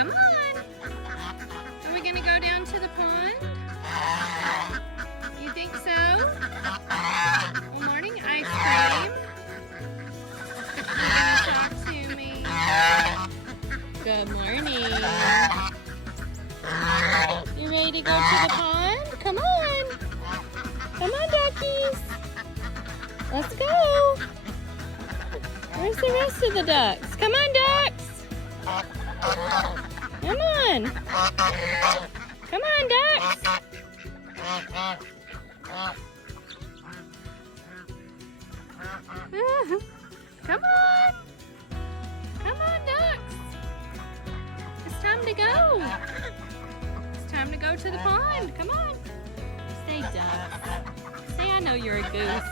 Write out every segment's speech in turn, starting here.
Come on. Are we gonna go down to the pond? You think so? Well, morning ice cream. You're gonna talk to me. Good morning. You ready to go to the pond? Come on. Come on, duckies. Let's go. Where's the rest of the ducks? Come on, ducks. Come on. Come on, ducks. Come on. Come on, ducks. It's time to go. It's time to go to the pond. Come on. Say ducks. Say I know you're a goose.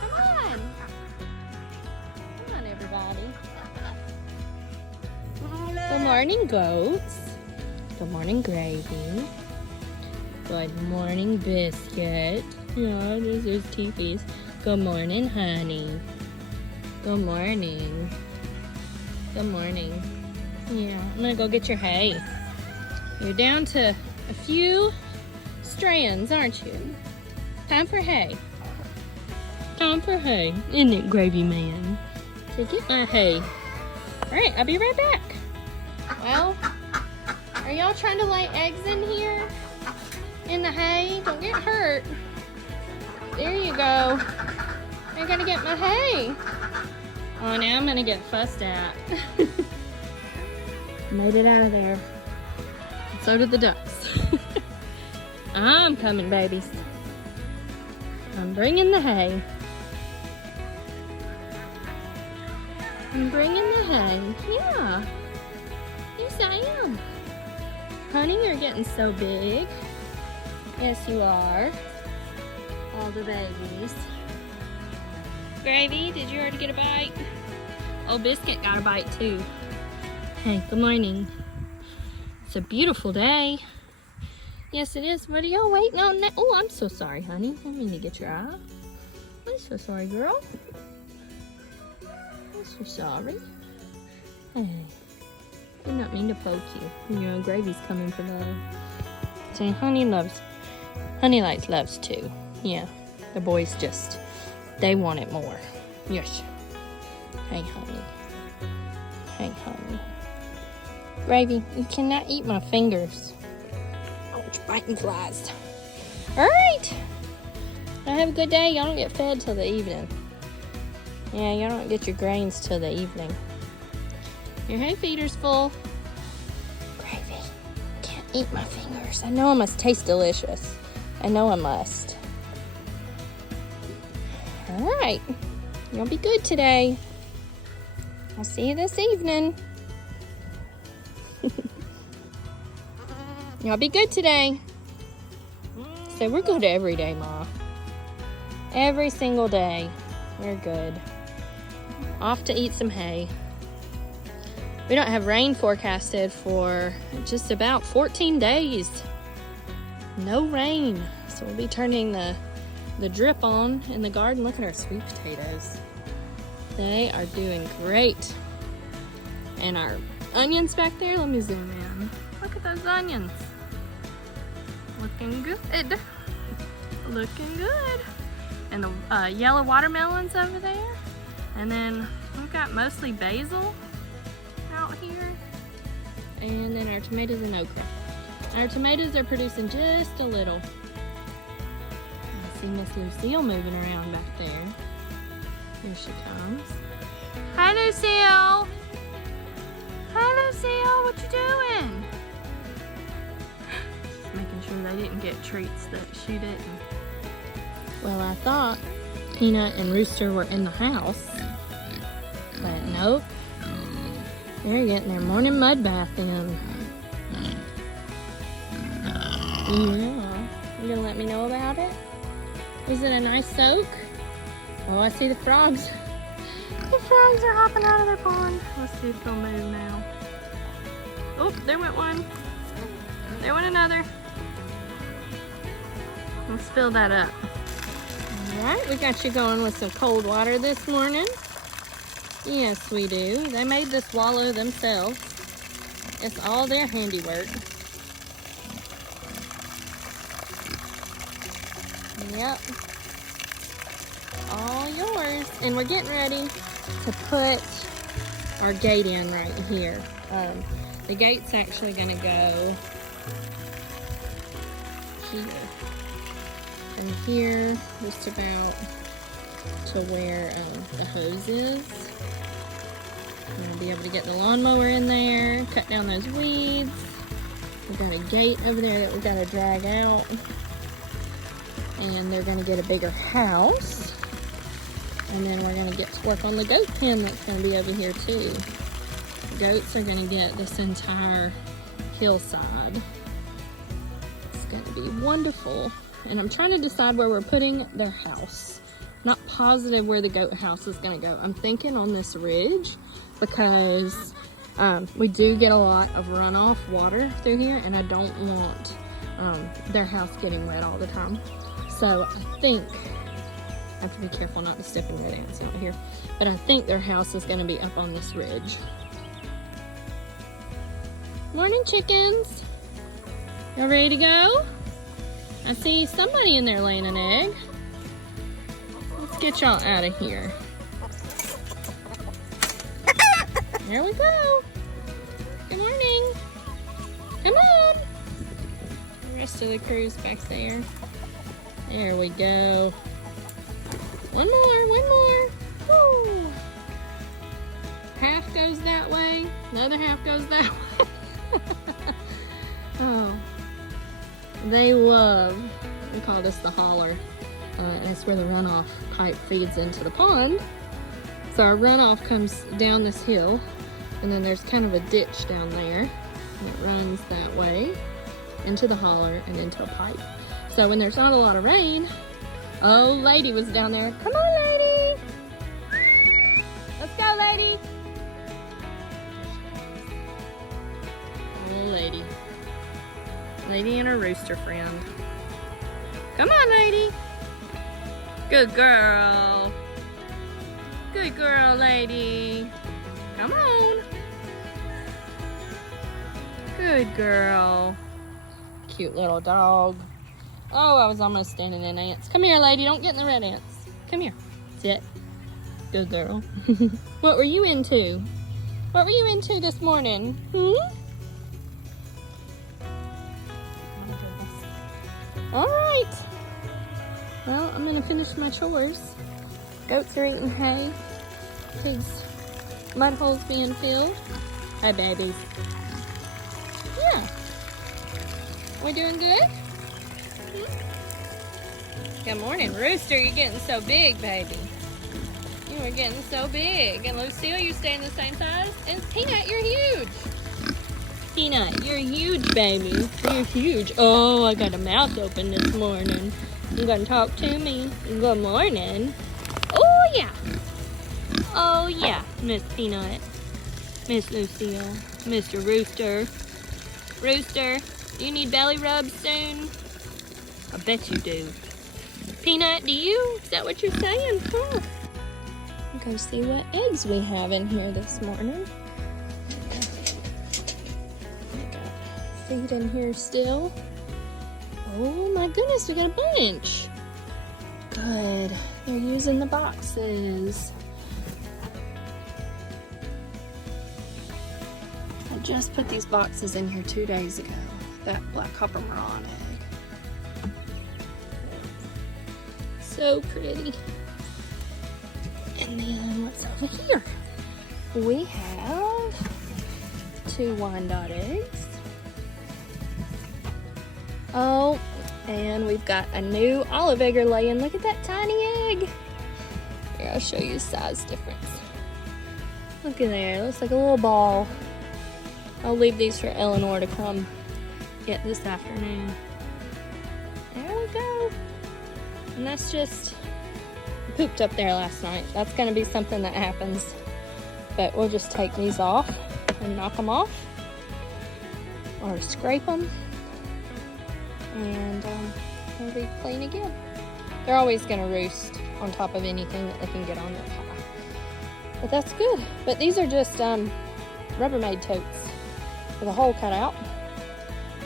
Come on. Come on, everybody. Good morning, goats. Good morning, Gravy. Good morning, Biscuit. Yeah, this is Teepees. Good morning, honey. Good morning. Good morning. Yeah, I'm gonna go get your hay. You're down to a few strands, aren't you? Time for hay. Time for hay. Isn't it, Gravy Man? So get my hay. All right, I'll be right back. Well, are y'all trying to lay eggs in here? In the hay? Don't get hurt. There you go. I gotta get my hay. Oh, now I'm gonna get fussed at. Made it out of there. So did the ducks. I'm coming, babies. I'm bringing the hay. I'm bringing the hay. Yeah. Yes, I am. Honey, you're getting so big. Yes, you are. All the babies. Gravy, did you already get a bite? Oh, Biscuit got a bite too. Hey, good morning. It's a beautiful day. Yes, it is. What are y'all waiting on now? Oh, I'm so sorry, honey. I didn't mean to get your eye. I'm so sorry, girl. I'm so sorry. Hey, did not mean to poke you. You know, Gravy's coming for love. See, Honey likes loves too. Yeah, the boys just, they want it more. Yes. Hey, honey. Hey, honey. Gravy, you cannot eat my fingers. Oh, you're biting flies. All right. Y'all have a good day. Y'all don't get fed till the evening. Yeah, y'all don't get your grains till the evening. Your hay feeder's full. Gravy, can't eat my fingers. I know I must taste delicious. I know I must. All right. Y'all be good today. I'll see you this evening. Y'all be good today. So we're good every day, Ma. Every single day. We're good. Off to eat some hay. We don't have rain forecasted for just about 14 days. No rain. So we'll be turning the drip on in the garden. Look at our sweet potatoes. They are doing great. And our onions back there, let me zoom in. Look at those onions. Looking good. Looking good. And the yellow watermelons over there. And then we've got mostly basil out here. And then our tomatoes and okra. Our tomatoes are producing just a little. I see Miss Lucille moving around back there. Here she comes. Hi, Lucille. Hi, Lucille. What you doing? Just making sure they didn't get treats that she didn't. Well, I thought Peanut and Rooster were in the house, but nope. They're getting their morning mud bath in. Yeah. You gonna let me know about it? Is it a nice soak? Oh, I see the frogs. The frogs are hopping out of their pond. Let's see if they'll move now. Oh, there went one. There went another. Let's fill that up. All right, we got you going with some cold water this morning. Yes, we do. They made this wallow themselves. It's all their handiwork. Yep. All yours. And we're getting ready to put our gate in right here. The gate's actually gonna go here. And here, just about to where the hose is. I'm gonna be able to get the lawnmower in there, cut down those weeds. We've got a gate over there that we've got to drag out. And they're gonna get a bigger house. And then we're gonna get to work on the goat pen that's gonna be over here too. The goats are gonna get this entire hillside. It's gonna be wonderful. And I'm trying to decide where we're putting their house. Not positive where the goat house is gonna go. I'm thinking on this ridge because we do get a lot of runoff water through here, and I don't want their house getting wet all the time. So I think, I have to be careful not to step in red ants out here, but I think their house is gonna be up on this ridge. Morning, chickens. Y'all ready to go? I see somebody in there laying an egg. Let's get y'all out of here. There we go. Good morning. Come on. The rest of the crew's back there. There we go. One more. Woo. Half goes that way, the other half goes that way. Oh. They love, we call this the holler. That's where the runoff pipe feeds into the pond. So our runoff comes down this hill, and then there's kind of a ditch down there, and it runs that way into the holler and into a pipe. So when there's not a lot of rain, oh, lady was down there. Come on, lady. Let's go, lady. Oh, lady. Lady and her rooster friend. Come on, lady. Good girl. Good girl, lady. Come on. Good girl. Cute little dog. Oh, I was almost standing in ants. Come here, lady. Don't get in the red ants. Come here. Sit. Good girl. What were you into? What were you into this morning? All right. Well, I'm gonna finish my chores. Goats are eating hay. Pigs' mud holes being filled. Hi, babies. Yeah. We doing good? Good morning, Rooster. You're getting so big, baby. You are getting so big. And Lucille, you staying the same size? And Peanut, you're huge. Peanut, you're huge, baby. You're huge. Oh, I got a mouth open this morning. You gonna talk to me? Good morning. Oh, yeah. Oh, yeah, Miss Peanut. Miss Lucille. Mr. Rooster. Rooster, do you need belly rubs soon? I bet you do. Peanut, do you? Is that what you're saying? Huh. Go see what eggs we have in here this morning. Feed in here still. Oh my goodness, we got a bunch. Good. They're using the boxes. I just put these boxes in here 2 days ago. That black copper maron egg. So pretty. And then what's over here? We have 2 Wyandotte eggs. Oh, and we've got a new olive egger laying. Look at that tiny egg. Here, I'll show you the size difference. Look at there, it looks like a little ball. I'll leave these for Eleanor to come get this afternoon. There we go. And that's just pooped up there last night. That's gonna be something that happens. But we'll just take these off and knock them off. Or scrape them. And they'll be clean again. They're always gonna roost on top of anything that they can get on their paw. But that's good. But these are just Rubbermaid totes. with a hole cut out,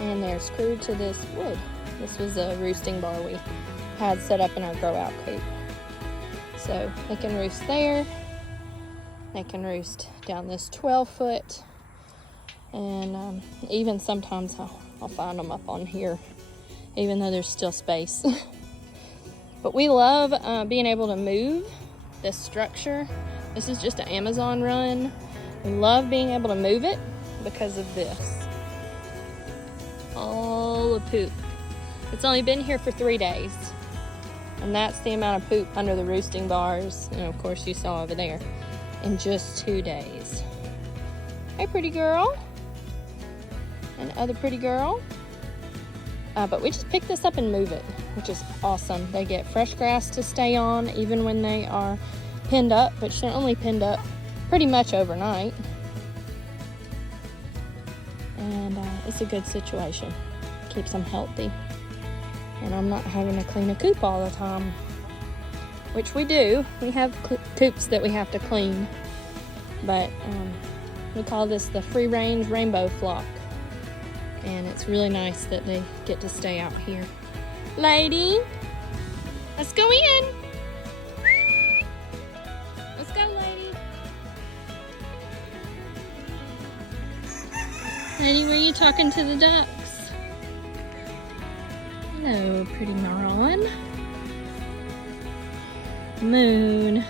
and they're screwed to this wood. This was a roosting bar we had set up in our grow out coop. So they can roost there. They can roost down this 12-foot, and even sometimes I'll find them up on here, even though there's still space. But we love being able to move this structure. This is just an Amazon run. We love being able to move it because of this. All the poop. It's only been here for 3 days. And that's the amount of poop under the roosting bars, and of course you saw over there, in just 2 days. Hey, pretty girl. And other pretty girl. But we just pick this up and move it, which is awesome. They get fresh grass to stay on even when they are pinned up, which they're only pinned up pretty much overnight. And it's a good situation. Keeps them healthy. And I'm not having to clean a coop all the time, which we do. We have coops that we have to clean, but we call this the free range rainbow flock. And it's really nice that they get to stay out here. Lady, let's go in. Let's go, lady. Lady, were you talking to the ducks? Hello, pretty Marlin. Moon.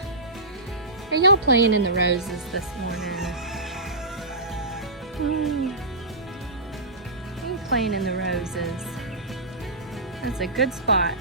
Are y'all playing in the roses this morning? Playing in the roses. That's a good spot.